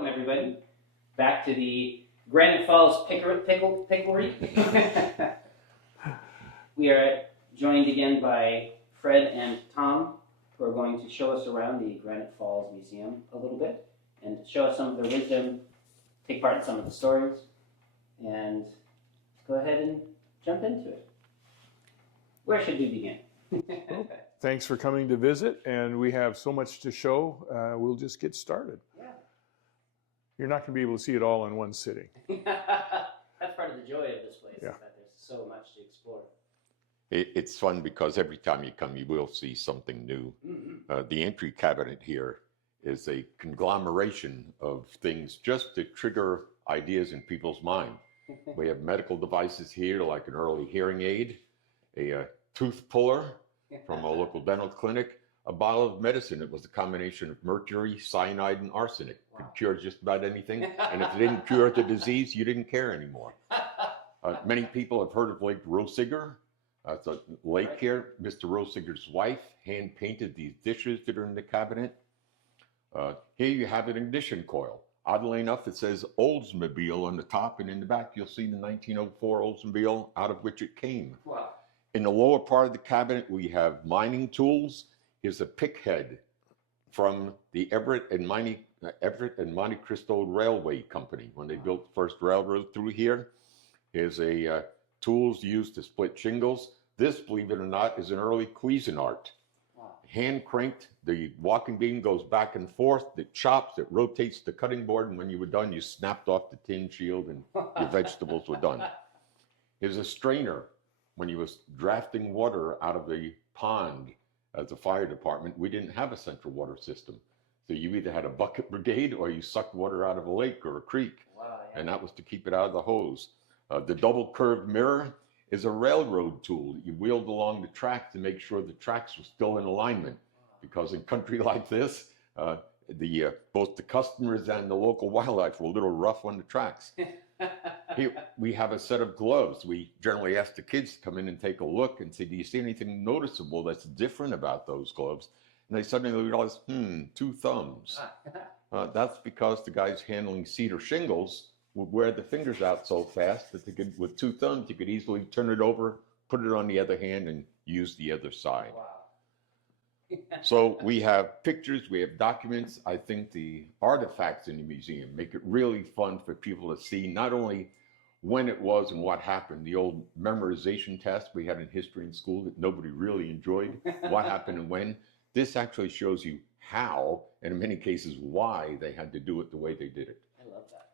welcome everybody back to the Granite Falls Picklery. We are joined again by Fred and Tom, who are going to show us around the Granite Falls Museum a little bit and show us some of their wisdom, take part in some of the stories, and go ahead and jump into it. Where should we begin? Well, thanks for coming to visit, and we have so much to show. We'll just get started. Yeah. You're not going to be able to see it all in one sitting. That's part of the joy of this place, Yeah. is that there's so much to explore. It's fun because every time you come, you will see something new. Mm-hmm. The entry cabinet here is a conglomeration of things just to trigger ideas in people's mind. We have medical devices here, like an early hearing aid, a tooth puller from a local dental clinic, a bottle of medicine. It was a combination of mercury, cyanide, and arsenic. Could cure just about anything. And if it didn't cure the disease, you didn't care anymore. Many people have heard of Lake Rosiger. It's a lake here. Mr. Rosiger's wife hand-painted these dishes that are in the cabinet. Here you have an ignition coil. Oddly enough, it says Oldsmobile on the top, and in the back you'll see the 1904 Oldsmobile out of which it came. Wow. In the lower part of the cabinet, we have mining tools. Here's a pick head from the Everett and Monte Cristo Railway Company when they built the first railroad through here. Here's a tools used to split shingles. This, believe it or not, is an early Cuisinart. Wow. Hand cranked, the walking beam goes back and forth, it chops, it rotates the cutting board, and when you were done, you snapped off the tin shield and your vegetables were done. Here's a strainer. When you was drafting water out of the pond as a fire department, we didn't have a central water system. So you either had a bucket brigade or you sucked water out of a lake or a creek. Wow, yeah. And that was to keep it out of the hose. The double curved mirror is a railroad tool that you wheeled along the track to make sure the tracks were still in alignment. Because in country like this, both the customers and the local wildlife were a little rough on the tracks. Here we have a set of gloves. We generally ask the kids to come in and take a look and say, do you see anything noticeable that's different about those gloves? And they suddenly realize, 2 thumbs. That's because the guys handling cedar shingles would wear the fingers out so fast that they could, with 2 thumbs, you could easily turn it over, put it on the other hand, and use the other side. Wow. So we have pictures, we have documents. I think the artifacts in the museum make it really fun for people to see not only when it was and what happened, the old memorization test we had in history in school that nobody really enjoyed, what happened and when. This actually shows you how, and in many cases why, they had to do it the way they did it. I love that.